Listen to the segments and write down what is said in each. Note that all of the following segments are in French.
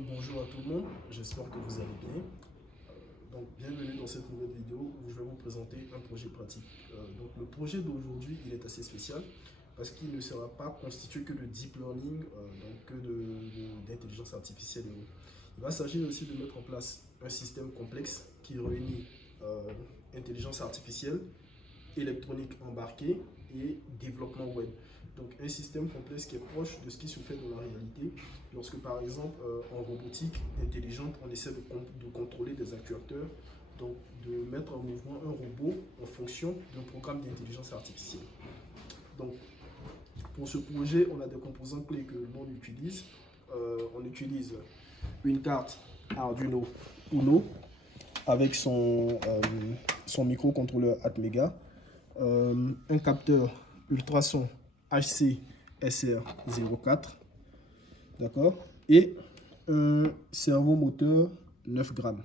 Bonjour à tout le monde, j'espère que vous allez bien. Bienvenue dans cette nouvelle vidéo où je vais vous présenter un projet pratique. Le projet d'aujourd'hui, il est assez spécial parce qu'il ne sera pas constitué que de deep learning, d'intelligence artificielle. Il va s'agir aussi de mettre en place un système complexe qui réunit intelligence artificielle, électronique embarquée et développement web. Donc un système complexe qui est proche de ce qui se fait dans la réalité. Lorsque par exemple en robotique intelligente, on essaie de contrôler des actuateurs, donc de mettre en mouvement un robot en fonction d'un programme d'intelligence artificielle. Donc pour ce projet, on a des composants clés que l'on utilise. On utilise une carte Arduino Uno avec son microcontrôleur Atmega, un capteur ultrason HC-SR04, d'accord, et un cerveau moteur 9 grammes.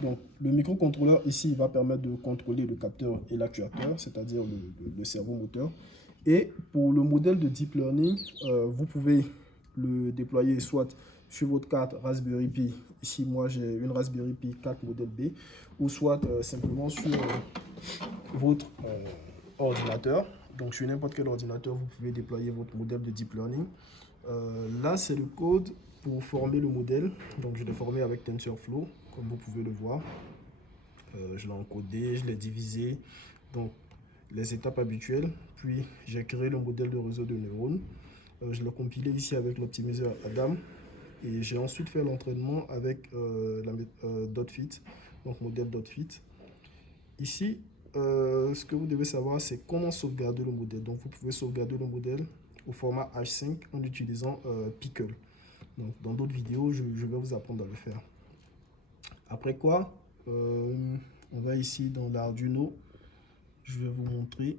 Donc le microcontrôleur ici va permettre de contrôler le capteur et l'actuateur, c'est-à-dire le cerveau moteur. Et pour le modèle de deep learning, vous pouvez le déployer soit sur votre carte Raspberry Pi, ici moi j'ai une Raspberry Pi 4 modèle B, ou soit simplement sur votre ordinateur. Donc sur n'importe quel ordinateur, vous pouvez déployer votre modèle de deep learning. Là, c'est le code pour former le modèle. Donc je l'ai formé avec TensorFlow, comme vous pouvez le voir. Je l'ai encodé, je l'ai divisé. Donc les étapes habituelles. Puis j'ai créé le modèle de réseau de neurones. Je l'ai compilé ici avec l'optimiseur Adam. Et j'ai ensuite fait l'entraînement avec la .fit, donc modèle .fit. Ici, ce que vous devez savoir, c'est comment sauvegarder le modèle. Donc, vous pouvez sauvegarder le modèle au format H5 en utilisant Pickle. Donc, dans d'autres vidéos, je vais vous apprendre à le faire. Après quoi, on va ici dans l'Arduino. Je vais vous montrer.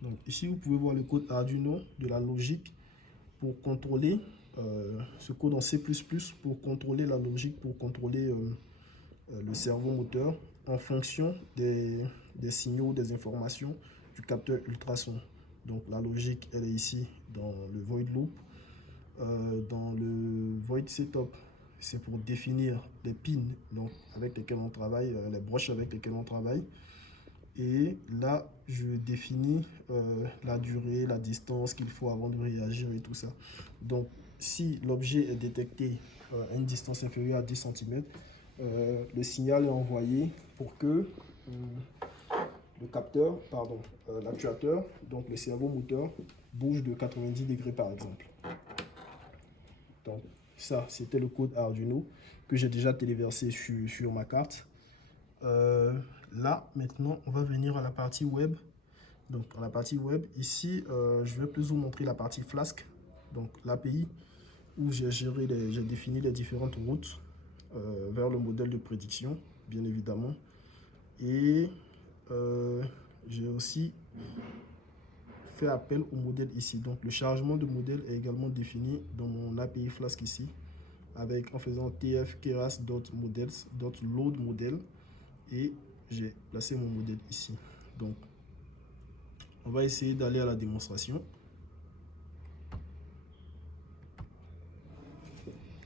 Donc, ici, vous pouvez voir le code Arduino de la logique pour contrôler ce code en C++ pour contrôler la logique, pour contrôler le cerveau moteur en fonction des signaux, des informations du capteur ultrason. Donc la logique, elle est ici dans le void loop. Dans le void setup, c'est pour définir les pins donc, avec lesquels on travaille, les broches avec lesquelles on travaille. Et là, je définis la durée, la distance qu'il faut avant de réagir et tout ça. Donc, si l'objet est détecté à une distance inférieure à 10 cm, le signal est envoyé pour que le capteur, l'actuateur, donc le cerveau moteur, bouge de 90 degrés par exemple. Donc, ça, c'était le code Arduino que j'ai déjà téléversé sur ma carte. Là, maintenant, on va venir à la partie web. Donc, à la partie web, ici, je vais plus vous montrer la partie Flask, donc l'API, où j'ai défini les différentes routes vers le modèle de prédiction, bien évidemment. Et j'ai aussi fait appel au modèle ici. Donc, le chargement de modèle est également défini dans mon API Flask ici, en faisant tf-keras.models.load-model. Et j'ai placé mon modèle ici. Donc, on va essayer d'aller à la démonstration.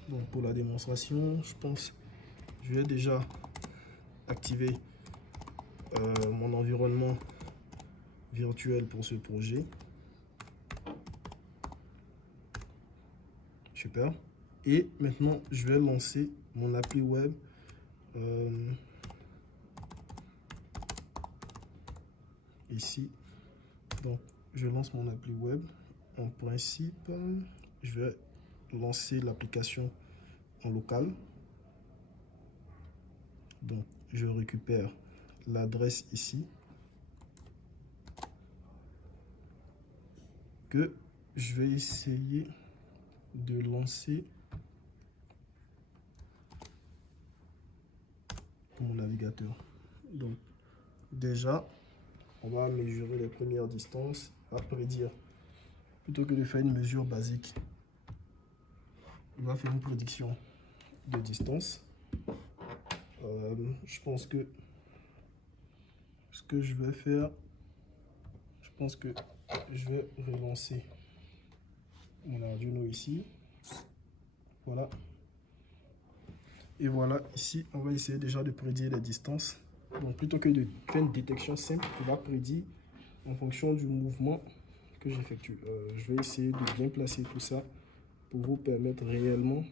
Donc, pour la démonstration, je pense je vais déjà activer mon environnement virtuel pour ce projet. Super. Et maintenant, je vais lancer mon appli web. Ici. Donc, je lance mon appli web. En principe, je vais lancer l'application en local. Donc, je récupère l'adresse ici que je vais essayer de lancer mon navigateur. Donc, déjà, on va mesurer les premières distances, à prédire. Plutôt que de faire une mesure basique, on va faire une prédiction de distance. Je pense que ce que je vais faire, je pense que je vais relancer mon Arduino ici. Voilà. Et voilà, ici, on va essayer déjà de prédire les distances. Donc, plutôt que de faire une détection simple, on va prédire en fonction du mouvement que j'effectue. Je vais essayer de bien placer tout ça pour vous permettre réellement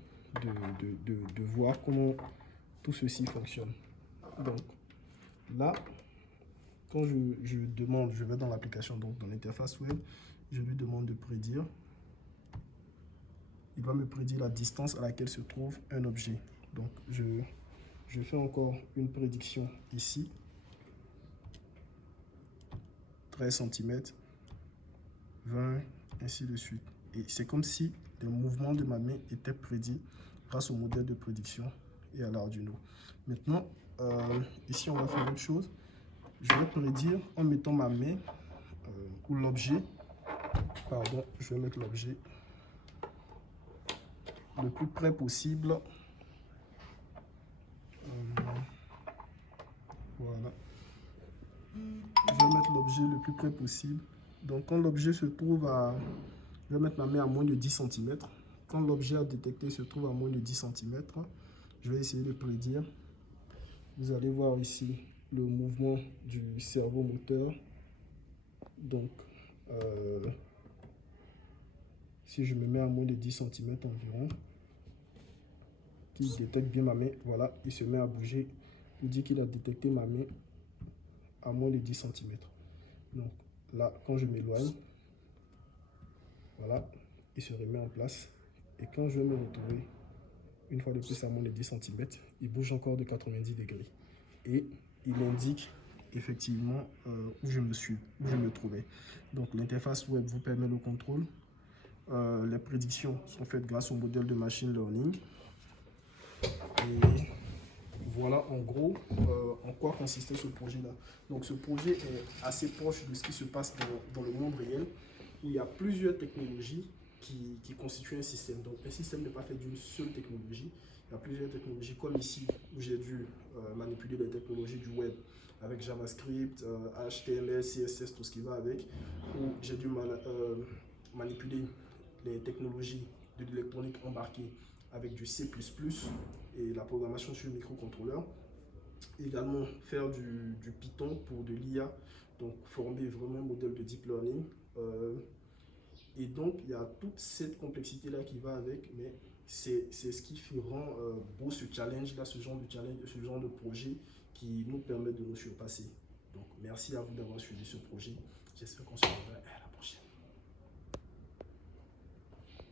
de voir comment tout ceci fonctionne. Donc, là, quand je demande, je vais dans l'application, donc dans l'interface web, je lui demande de prédire. Il va me prédire la distance à laquelle se trouve un objet. Donc, je fais encore une prédiction ici. 13 cm, 20, ainsi de suite. Et c'est comme si les mouvements de ma main étaient prédits grâce au modèle de prédiction et à l'Arduino. Maintenant, ici, on va faire autre chose. Je vais prédire en mettant ma main ou l'objet. Pardon, je vais mettre l'objet le plus près possible. Voilà. Je vais mettre l'objet le plus près possible. Donc, quand l'objet se trouve à... Je vais mettre ma main à moins de 10 cm. Quand l'objet à détecter se trouve à moins de 10 cm, je vais essayer de prédire. Vous allez voir ici le mouvement du cerveau moteur. Donc, si je me mets à moins de 10 cm environ, qui détecte bien ma main, voilà, il se met à bouger pour dire qu'il a détecté ma main à moins de 10 cm. Donc là, quand je m'éloigne, voilà, il se remet en place. Et quand je vais me retrouver, une fois de plus à moins de 10 cm, il bouge encore de 90 degrés. Et il indique effectivement où je me trouvais. Donc l'interface web vous permet le contrôle. Les prédictions sont faites grâce au modèle de machine learning. Et voilà en gros en quoi consistait ce projet-là. Donc ce projet est assez proche de ce qui se passe dans le monde réel, où il y a plusieurs technologies qui constituent un système. Donc un système n'est pas fait d'une seule technologie. Il y a plusieurs technologies, comme ici, où j'ai dû manipuler les technologies du web avec JavaScript, HTML, CSS, tout ce qui va avec, où j'ai dû manipuler les technologies de l'électronique embarquée avec du C++ et la programmation sur microcontrôleur. Également faire du Python pour de l'IA, donc former vraiment un modèle de deep learning. Et donc, il y a toute cette complexité-là qui va avec, mais c'est ce qui rend beau ce challenge-là, ce genre de challenge, ce genre de projet qui nous permet de nous surpasser. Donc, merci à vous d'avoir suivi ce projet. J'espère qu'on se reverra.